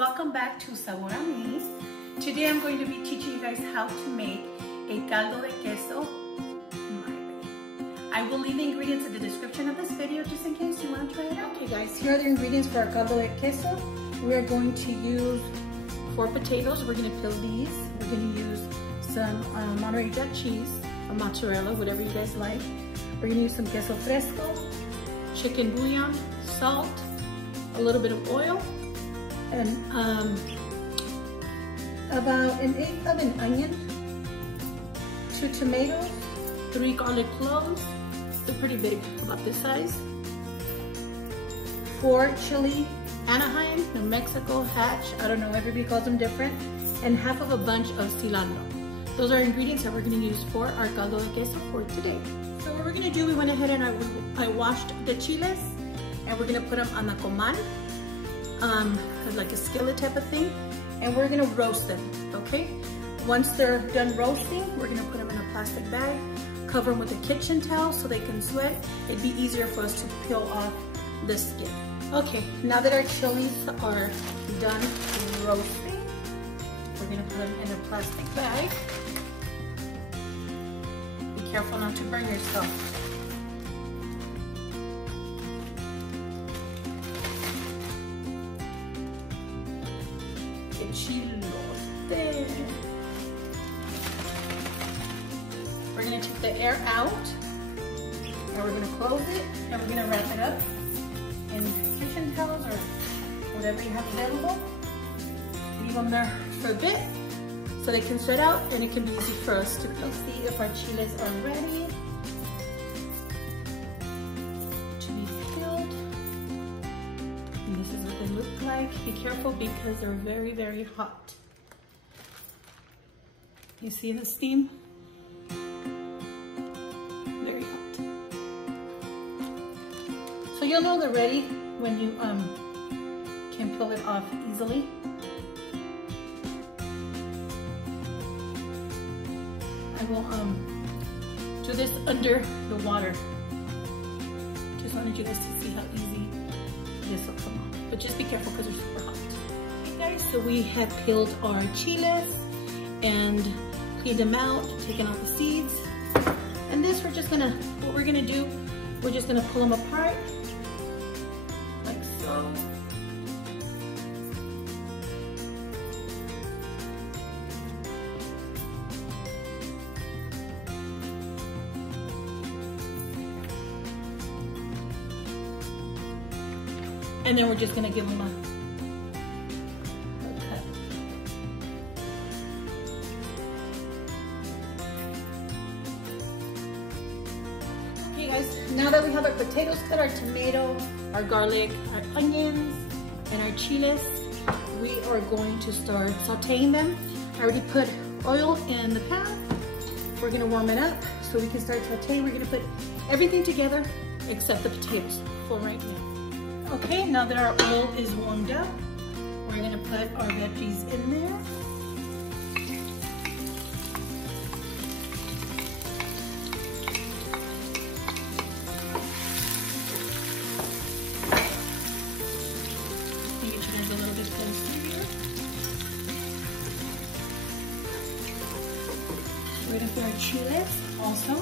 welcome back to Sabor a Mi. Today I'm going to be teaching you guys how to make a caldo de queso my way. I will leave the ingredients in the description of this video just in case you want to try it out. Okay guys, here are the ingredients for our caldo de queso. We are going to use 4 potatoes. We're going to peel these. We're going to use some Monterey Jack cheese or mozzarella, whatever you guys like. We're going to use some queso fresco, chicken bouillon, salt, a little bit of oil, and about 1/8 of an onion, 2 tomatoes, 3 garlic cloves, they're pretty big, about this size, 4 chili Anaheim, New Mexico, hatch, I don't know, everybody calls them different, and half of a bunch of cilantro. Those are ingredients that we're going to use for our caldo de queso for today. So what we're going to do, we went ahead and I washed the chiles, and we're going to put them on the comal, like a skillet type of thing, and we're going to roast them, okay? Once they're done roasting, we're going to put them in a plastic bag, cover them with a kitchen towel so they can sweat. It'd be easier for us to peel off the skin. Okay, now that our chilies are done roasting, we're going to put them in a plastic bag. Be careful not to burn yourself. We're going to take the air out, and we're going to close it, and we're going to wrap it up in kitchen towels or whatever you have available. Leave them there for a bit so they can sweat out, and it can be easy for us to peel. See if our chiles are ready to be peeled. And this is what they look like. Be careful because they're very, very hot. You see the steam? Very hot. So you'll know they're ready when you can peel it off easily. I will do this under the water. Just wanted you guys to see how easy this will come off. But just be careful because they're super hot. Okay guys, so we have peeled our chiles and cleaned them out, taken out the seeds. And this what we're gonna do, we're just gonna pull them apart, like so. And then we're just gonna give them a cut. Okay guys, now that we have our potatoes cut, our tomato, our garlic, our onions, and our chiles, we are going to start sauteing them. I already put oil in the pan. We're gonna warm it up so we can start sauteing. We're gonna put everything together except the potatoes for right now. Okay, now that our oil is warmed up, we're gonna put our veggies in there. Let me get you guys a little bit closer here. We're gonna put our chiles also.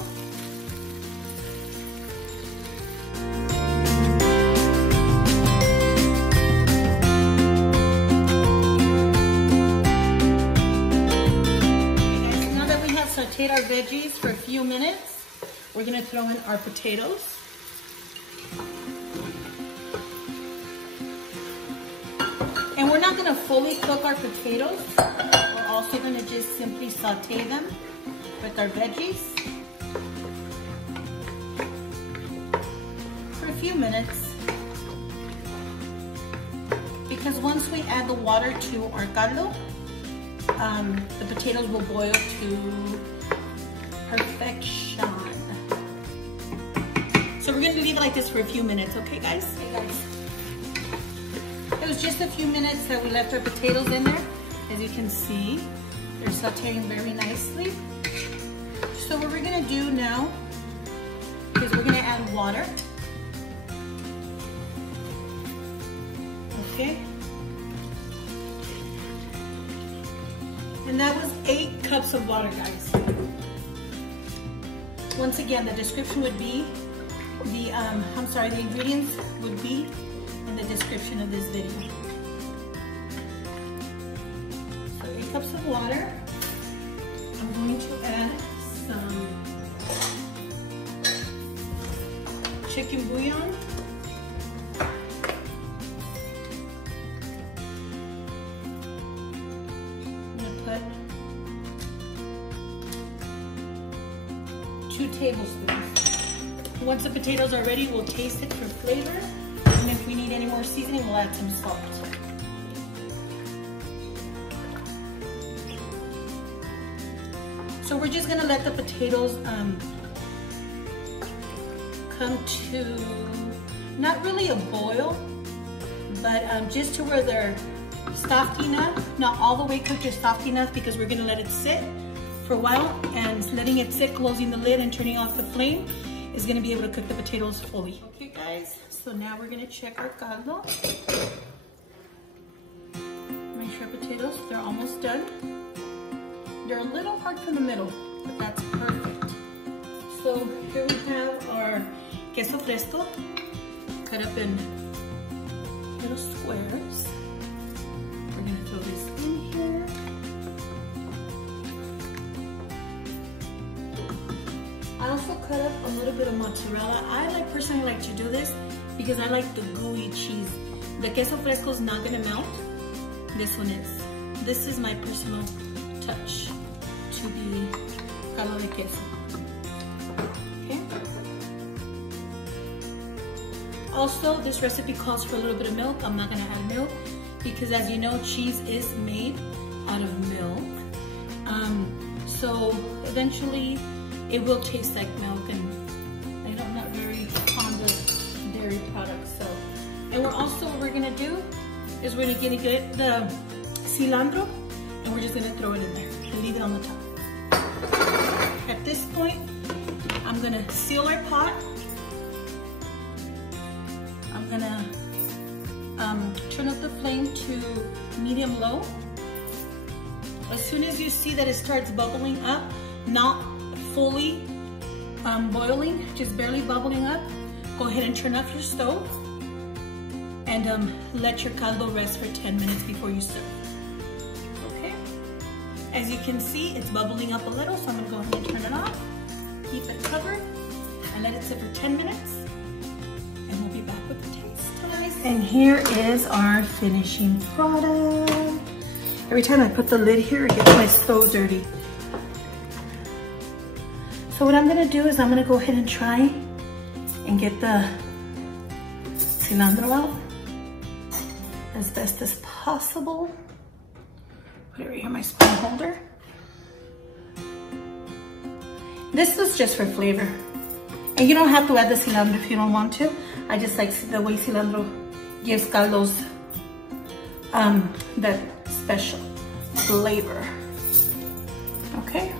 Sauteed our veggies for a few minutes. We're gonna throw in our potatoes. And we're not gonna fully cook our potatoes. We're also gonna just simply saute them with our veggies for a few minutes. Because once we add the water to our caldo, the potatoes will boil to perfection. So we're going to leave it like this for a few minutes, okay guys? Okay guys. It was just a few minutes that we left our potatoes in there. As you can see, they're sauteing very nicely. So what we're going to do now is we're going to add water. Okay. And that was 8 cups of water, guys. Once again, the description would be, the ingredients would be in the description of this video. So 8 cups of water. I'm going to add some chicken bouillon. I'm going to put 2 tablespoons. Once the potatoes are ready, we'll taste it for flavor. And if we need any more seasoning, we'll add some salt. So we're just gonna let the potatoes come to, not really a boil, but just to where they're soft enough, not all the way cooked, just soft enough, because we're gonna let it sit for a while, and letting it sit, closing the lid and turning off the flame is gonna be able to cook the potatoes fully. Okay guys, so now we're gonna check our caldo. Make sure potatoes, they're almost done. They're a little hard from the middle, but that's perfect. So here we have our queso fresco, cut up in little squares. We're gonna throw this in here. I also cut up a little bit of mozzarella. I personally like to do this because I like the gooey cheese. The queso fresco is not gonna melt. This one is. This is my personal touch to the caldo de queso. Okay. Also, this recipe calls for a little bit of milk. I'm not gonna add milk because, as you know, cheese is made out of milk. So eventually it will taste like milk, and I'm not very fond of dairy products. So, and what we're gonna do is we're gonna get the cilantro, and we're just gonna throw it in there and leave it on the top. At this point, I'm gonna seal our pot. I'm gonna turn up the flame to medium-low. As soon as you see that it starts bubbling up, not fully boiling, just barely bubbling up, go ahead and turn off your stove and let your caldo rest for 10 minutes before you serve. Okay? As you can see, it's bubbling up a little, so I'm gonna go ahead and turn it off, keep it covered, and let it sit for 10 minutes, and we'll be back with the taste. And here is our finishing product. Every time I put the lid here, it gets my stove dirty. So what I'm gonna do is I'm gonna go ahead and try and get the cilantro out as best as possible. Put it right here in my spoon holder. This was just for flavor. And you don't have to add the cilantro if you don't want to. I just like the way cilantro gives caldos that special flavor. Okay.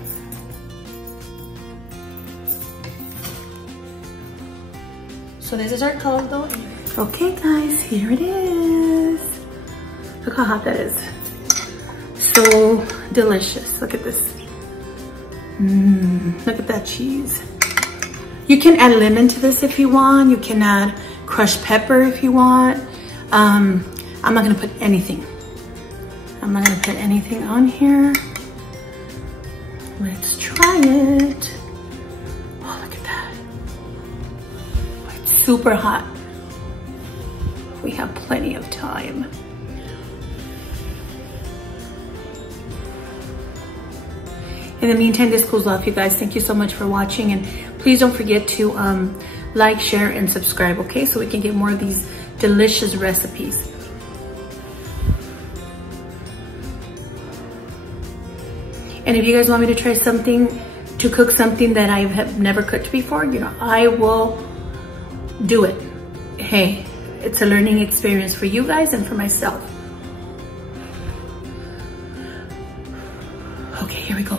So this is our caldo. Okay guys, here it is. Look how hot that is. So delicious. Look at this. Look at that cheese. You can add lemon to this if you want. You can add crushed pepper if you want. I'm not gonna put anything. I'm not gonna put anything on here. Let's try it. Oh, look at that. Oh, it's super hot. We have plenty of time. In the meantime, this cools off, you guys. Thank you so much for watching, and please don't forget to like, share, and subscribe, okay? So we can get more of these delicious recipes. And if you guys want me to try something, to cook something that I have never cooked before, you know, I will do it. Hey, it's a learning experience for you guys and for myself. Okay, here we go.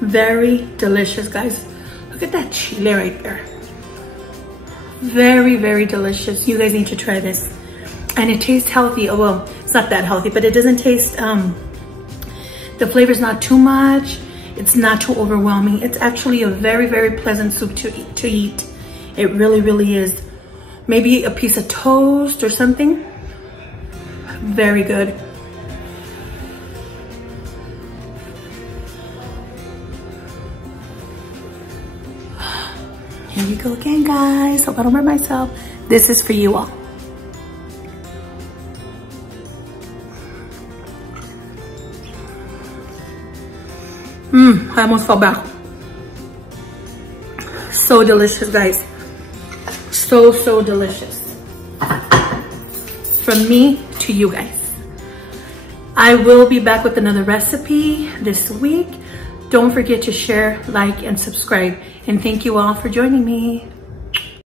Very delicious, guys. Look at that chile right there. Very, very delicious. You guys need to try this. And it tastes healthy. Oh, well, it's not that healthy, but it doesn't taste, the flavor's not too much. It's not too overwhelming. It's actually a very, very pleasant soup to eat. It really, really is. Maybe a piece of toast or something. Very good. Here we go again, guys. Hope I don't hurt myself. This is for you all. I almost fell back. So delicious, guys. So, so delicious. From me to you guys. I will be back with another recipe this week. Don't forget to share, like, and subscribe. And thank you all for joining me.